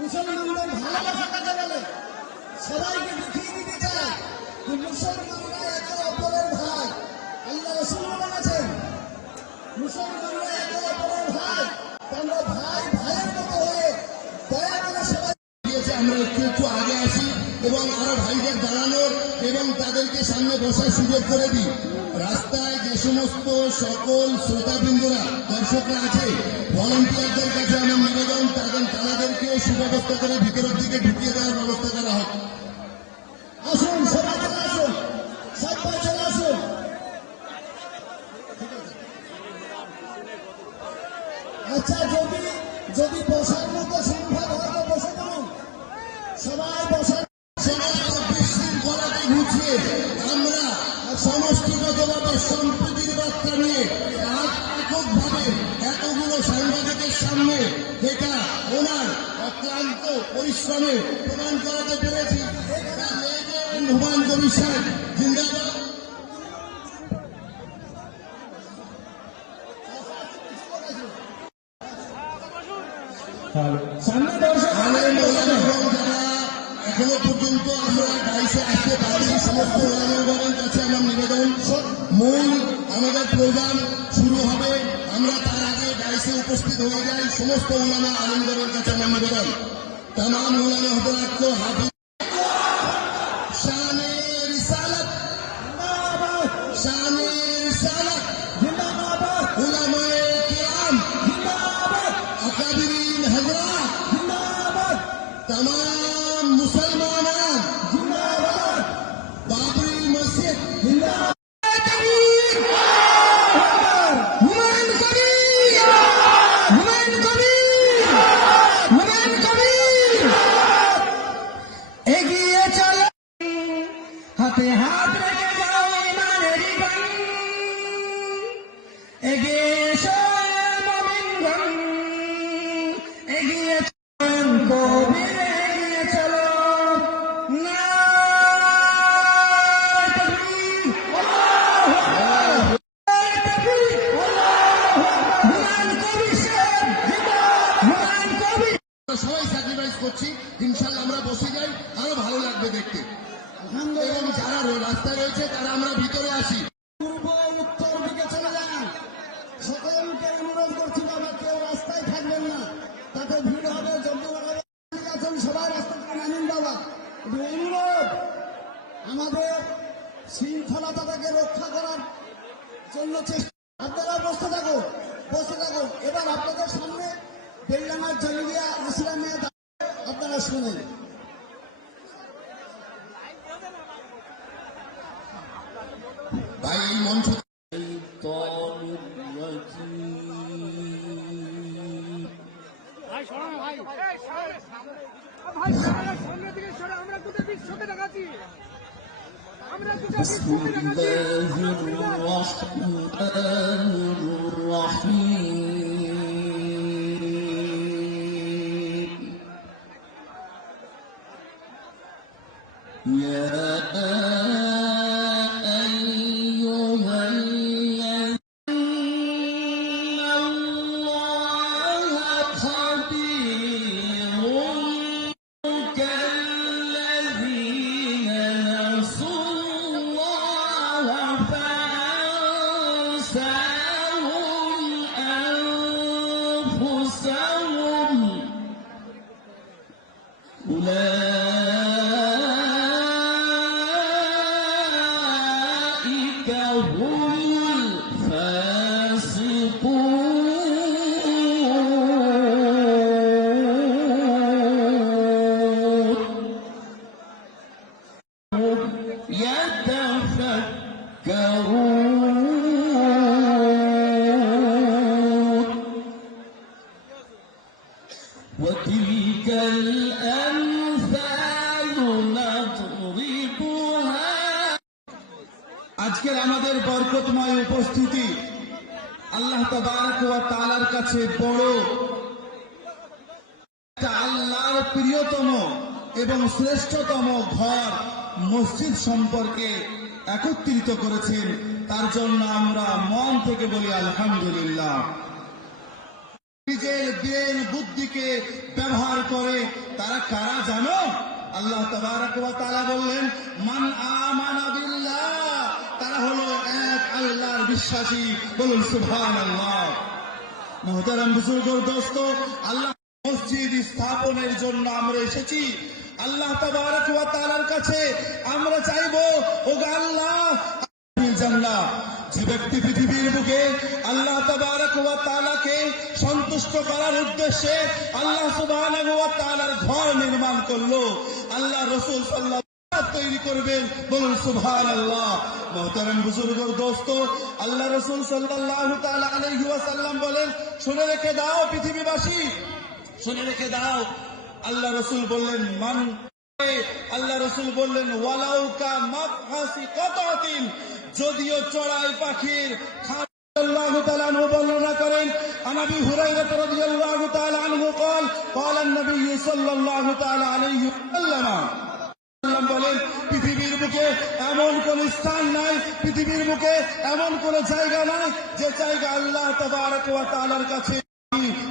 মুসলমানদের ভালোবাসা কাকে বলে? সবাইকে দেখিয়ে দিতে চায় যে মুসলমানরা একে অপরের ভাই। আল্লাহ রাসূল বলেছেন মুসলমানরা একে অপরের ভাই, তোমরা ভাই ভাইয়ের মতো হয়ে দয়া করে সবাই দিয়েছে। আমরা একটু আগে আসি এবং আরো ভাইদের দাঁড়ানোর এবং তাদেরকে সামনে বসার সুযোগ করে দিই। রাস্তায় যে সমস্ত সকল শ্রোতাবৃন্দরা দর্শকরা আছে, ভলান্টিয়ারদের কাছে আমার নিবেদন তাদেরকে সুব্যবস্থা করে ভিতরের দিকে ঢুকিয়ে দেওয়ার ব্যবস্থা করা হোক। আসুন সবাই চলে আসুন, সবাই চলে আসুন। আচ্ছা, যদি বসার মতো সংখ্যা হয়তো বসে পড়ুন, সবাই বসার বিশৃঙ্খলাকে ঘুচিয়ে আমরা সমষ্টিগতভাবে সম্প্রীতির বার্তা নিয়ে এককভাবে এতগুলো সাংবাদিকের সামনে যেটা ওনার অক্লান্ত পরিশ্রমে প্রমাণ করাতে পেরেছি। হুমায়ুন কবির সাহেব জিন্দাবাদ। এখনো পর্যন্ত আমরা ডাইসে আসতে পারি, সমস্ত ওলামাদের কাছে আমার নিবেদন, মূল আমাদের প্রোগ্রাম শুরু হবে, আমরা তার আগে ডাইসে উপস্থিত হয়ে যাই। সমস্ত ওলামা আলমদের কাছে আমার নিবেদন, তামাম ওলামা হযরত হাফিজ শানে রিসালাত উলামায়ে কিরাম আকাবিরিন হযরত तमाम मुसलमान जिंदाबाद, बाबरी मस्जिद जिंदाबाद, হুমায়ুন কবির এগিয়ে চলো, হাতে হাত রেখে যাও ইমানেরই গান, এগিয়ে এসো মুমিনগণ, এগিয়ে কবির সবাই স্যাক্রিফাইস করছি। ইনশাল্লাহ আমরা বসে যাই, আরো ভালো লাগবে দেখতে। এবং যারা রাস্তায় রয়েছে তারা আমরা ভিতরে আসি, পূর্ব উত্তর দিকে চলে যান। সকলকে অনুরোধ করছি বাবা, কেউ রাস্তায় থাকবেন না, তাতে ভিড় হবে, আছেন সবাই রাস্তা থেকে নামেন বাবা। অনুরোধ, আমাদের শৃঙ্খলতাটাকে রক্ষা করার জন্য চেষ্টা। আপনারা বসতে থাকুন। এবার আপনাদের সামনে বেলডাঙ্গার জলিয়া আসিয়া মেয়ে আপনারা শুনেন। ভাই এই মঞ্চ أولئك هم الفاسقون يتفكرون وتلك الأمثال نضربها। আজকের আমাদের বরকতময় উপস্থিতি আল্লাহ তাবারক ওয়া তাআলার কাছে বড়, আল্লাহর প্রিয়তম এবং শ্রেষ্ঠতম ঘর মসজিদ সম্পর্কে একত্রিত করেছেন। তার জন্য আমরা মন থেকে বলি আলহামদুলিল্লাহ। নিজের ব্রেন বুদ্ধিকে ব্যবহার করে তারা কারা জানো? আল্লাহ তাবারক ওয়া তাআলা বললেন, মান আমানা বিল্লাহ, তারা হলো এক আল্লাহর বিশ্বাসী। বলুন সুবহানাল্লাহ। মুহতারাম বুজুর্গ দোস্ত, আল্লাহ মসজিদ স্থাপনের জন্য আমরা এসেছি। আল্লাহ তাবারক ওয়া তাআলার কাছে আমরা চাইবো, ওগো আল্লাহ জান্নাহ, যে ব্যক্তি পৃথিবীর বুকে আল্লাহ তাবারক ওয়া তাআলাকে সন্তুষ্ট করার উদ্দেশ্যে আল্লাহ সুবহানাহু ওয়া তাআলার ঘর নির্মাণ করলো, আল্লাহ রাসূল সাল্লাল্লাহু তৈরি করবেন। বলুন সুবহানাল্লাহ। মুহতারাম বুজুর্গ দোস্ত, আল্লাহ রাসূল সাল্লাল্লাহু তাআলা আলাইহি ওয়াসাল্লাম বলেন, শুনে রেখে দাও পৃথিবীবাসী, শুনে রেখে দাও। আল্লাহ রাসূল বললেন, মান, আল্লাহ রাসূল বললেন, ওয়ালাউ কা মাফহাসি কাতাতিন, যদিও চড়াই পাখির খাদ্য। আল্লাহু তাআলা আনহু বর্ণনা করেন, আন আবি হুরায়রা রাদিয়াল্লাহু তাআলা আনহু قال قال النبي صلى الله تعالى عليه وسلم, বলেন, পৃথিবীর বুকে এমন কোন স্থান নাই, পৃথিবীর বুকে এমন কোন জায়গা নাই যে জায়গা আল্লাহ তাবারক ওয়া তাআলার কাছে,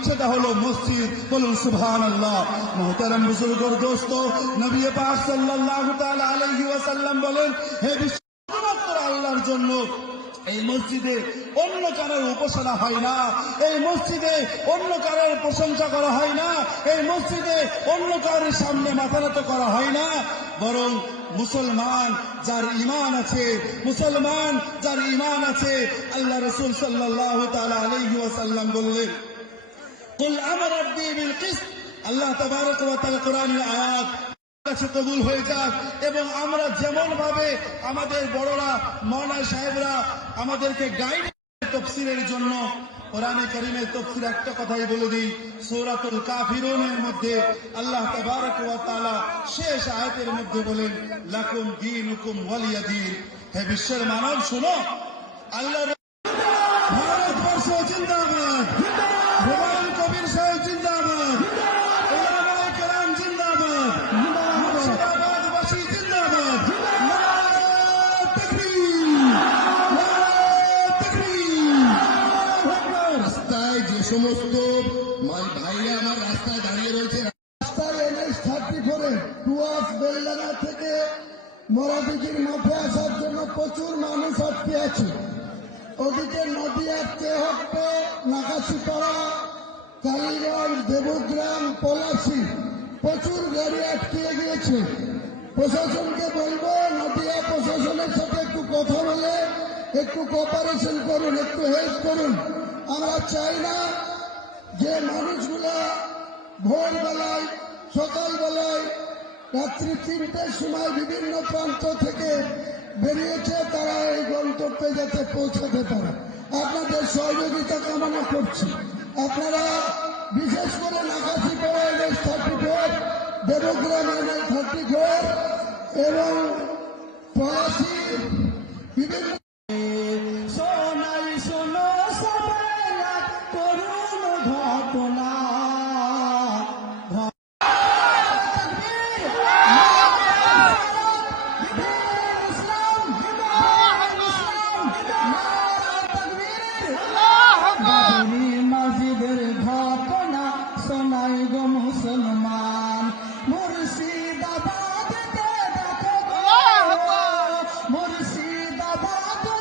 সেটা হলো মসজিদ। বলুন সুবহানাল্লাহ। মুহতারাম বুজুর্গ দোস্ত, নবী পাক সাল্লাল্লাহু তাআলা আলাইহি ওয়াসাল্লাম বলেন, হে বিশ্ব, শুধুমাত্র আল্লাহর জন্য এই মসজিদে অন্য কারোর উপাসনা হয় না, এই মসজিদে অন্য কারোর প্রশংসা করা হয় না, এই মসজিদে অন্য কারোর সামনে মাথা নত করা হয় না, বরং মুসলমান যার ঈমান আছে, মুসলমান যার ঈমান আছে, আল্লাহ রাসূল সাল্লাল্লাহু তাআলা আলাইহি ওয়াসাল্লাম বললেন, কুল আমারা রাব্বি বিল কিসত, আল্লাহ তাবারক ওয়া তাআলা কোরআনের আয়াত কাছে কবুল হয়ে যাক। এবং আমরা যেমন ভাবে আমাদের বড়রা, মাওলানা সাহেবরা আমাদেরকে গাইড তাফসীরের জন্য কোরআনে কারীমের তাফসীর একটা কথাই বলে দিই, সূরাতুল কাফিরুনের মধ্যে আল্লাহ তাবারক ওয়া তাআলা শেষ আয়াতের মধ্যে বলেন, লাকুম দীনুকুম ওয়ালিয়া দীন। হে বিশ্বের মানব, শোনো, আল্লাহ ভারতবর্ষ জিন্দাবাদ, হুমায়ুন কবির সাহেব জিন্দাবাদ, উলামায়ে কেরাম জিন্দাবাদ, মুর্শিদাবাদবাসী জিন্দাবাদ, নারে তাকবীর, নারে তাকবীর। রাস্তায় যে সমস্ত ভাইরা আমার রাস্তায় দাঁড়িয়ে রয়েছে, রাস্তায় NH-34 টুয়ার্স বেলডাঙ্গা থেকে মরাদিঘির মাঠে আসার জন্য প্রচুর মানুষ আটকে আছে। ওদিকে নদিয়া, তেহট্ট, নাকাশিপাড়া, কালীগঞ্জ, দেবগ্রাম, পলাশী প্রচুর গাড়ি আটকে গিয়েছে। প্রশাসনকে বলবো, নদিয়া প্রশাসনের সাথে একটু কথা বলে একটু কোঅপারেশন করুন, একটু হেল্প করুন। আমরা চাই না যে মানুষগুলা ভোরবেলায়, সকালবেলায়, রাত্রি 3টের সময় বিভিন্ন প্রান্ত থেকে বেরিয়েছে, তারা এই গন্তব্যে যাতে পৌঁছাতে পারে। আপনাদের সহযোগিতা কামনা করছি। আপনারা বিশেষ করে নাকাশিপাড়া NH-34, দেবগ্রাম NH-34 এবং পলাশী বিভিন্ন সোনাই শোনো সবাই এক করুণ ঘটনা, মসজিদের ঘটনা শোনাই গো মুসলমান, মুর্শিদাবাদে দেখো গো, মুর্শিদাবাদে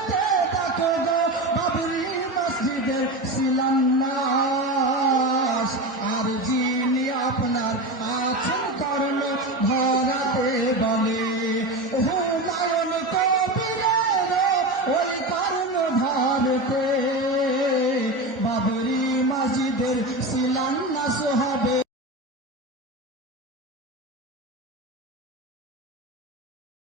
দেখো গো, বাবরি মসজিদের শিলান্যাস, আর যিনি আপনার আছেন কর্ণ ভরাতে বলে, হুমায়ুন কবিরের ওই কর্ণ ধরতে বাবরি মসজিদের শিলান্যাস হবে।